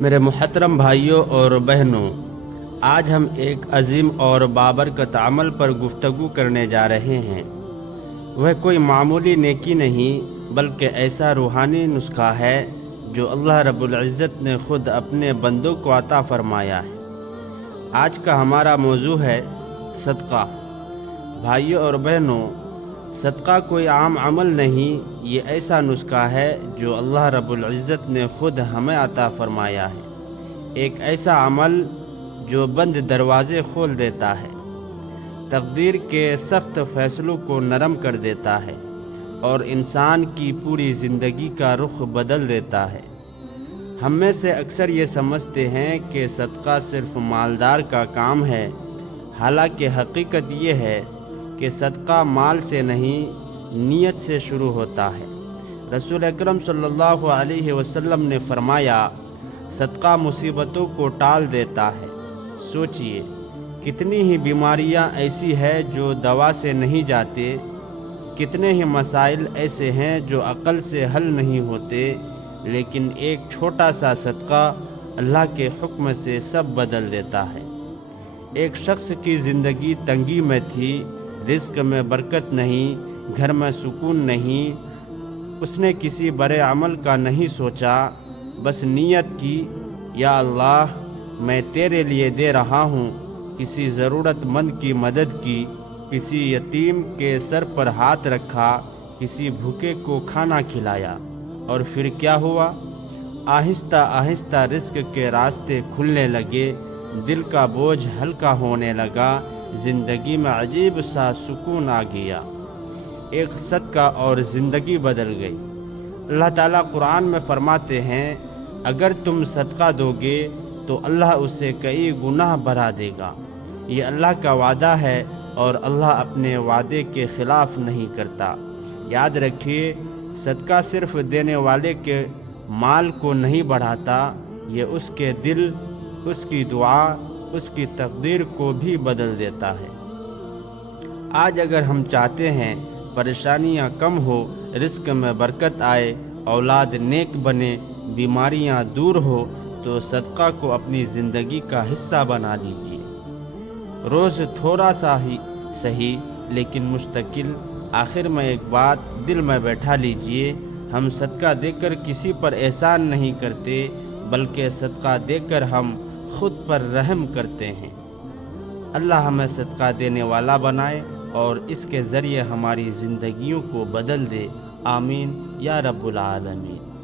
میرے محترم بھائیوں اور بہنوں، آج ہم ایک عظیم اور بابرکت عمل پر گفتگو کرنے جا رہے ہیں۔ وہ کوئی معمولی نیکی نہیں بلکہ ایسا روحانی نسخہ ہے جو اللہ رب العزت نے خود اپنے بندوں کو عطا فرمایا ہے۔ آج کا ہمارا موضوع ہے صدقہ۔ بھائیوں اور بہنوں، صدقہ کوئی عام عمل نہیں، یہ ایسا نسخہ ہے جو اللہ رب العزت نے خود ہمیں عطا فرمایا ہے۔ ایک ایسا عمل جو بند دروازے کھول دیتا ہے، تقدیر کے سخت فیصلوں کو نرم کر دیتا ہے اور انسان کی پوری زندگی کا رخ بدل دیتا ہے۔ ہم میں سے اکثر یہ سمجھتے ہیں کہ صدقہ صرف مالدار کا کام ہے، حالانکہ حقیقت یہ ہے کہ صدقہ مال سے نہیں، نیت سے شروع ہوتا ہے۔ رسول اکرم صلی اللہ علیہ وسلم نے فرمایا، صدقہ مصیبتوں کو ٹال دیتا ہے۔ سوچئے، کتنی ہی بیماریاں ایسی ہیں جو دوا سے نہیں جاتے، کتنے ہی مسائل ایسے ہیں جو عقل سے حل نہیں ہوتے، لیکن ایک چھوٹا سا صدقہ اللہ کے حکم سے سب بدل دیتا ہے۔ ایک شخص کی زندگی تنگی میں تھی، رزق میں برکت نہیں، گھر میں سکون نہیں۔ اس نے کسی بڑے عمل کا نہیں سوچا، بس نیت کی، یا اللہ میں تیرے لیے دے رہا ہوں۔ کسی ضرورت مند کی مدد کی، کسی یتیم کے سر پر ہاتھ رکھا، کسی بھوکے کو کھانا کھلایا، اور پھر کیا ہوا؟ آہستہ آہستہ رزق کے راستے کھلنے لگے، دل کا بوجھ ہلکا ہونے لگا، زندگی میں عجیب سا سکون آ گیا۔ ایک صدقہ اور زندگی بدل گئی۔ اللہ تعالیٰ قرآن میں فرماتے ہیں، اگر تم صدقہ دو گے تو اللہ اسے کئی گناہ بڑھا دے گا۔ یہ اللہ کا وعدہ ہے اور اللہ اپنے وعدے کے خلاف نہیں کرتا۔ یاد رکھیے، صدقہ صرف دینے والے کے مال کو نہیں بڑھاتا، یہ اس کے دل، اس کی دعا، اس کی تقدیر کو بھی بدل دیتا ہے۔ آج اگر ہم چاہتے ہیں پریشانیاں کم ہو، رزق میں برکت آئے، اولاد نیک بنے، بیماریاں دور ہو، تو صدقہ کو اپنی زندگی کا حصہ بنا لیجیے۔ روز تھوڑا سا ہی صحیح، لیکن مستقل۔ آخر میں ایک بات دل میں بیٹھا لیجیے، ہم صدقہ دے کر کسی پر احسان نہیں کرتے، بلکہ صدقہ دے کر ہم خود پر رحم کرتے ہیں۔ اللہ ہمیں صدقہ دینے والا بنائے اور اس کے ذریعے ہماری زندگیوں کو بدل دے۔ آمین یا رب العالمین۔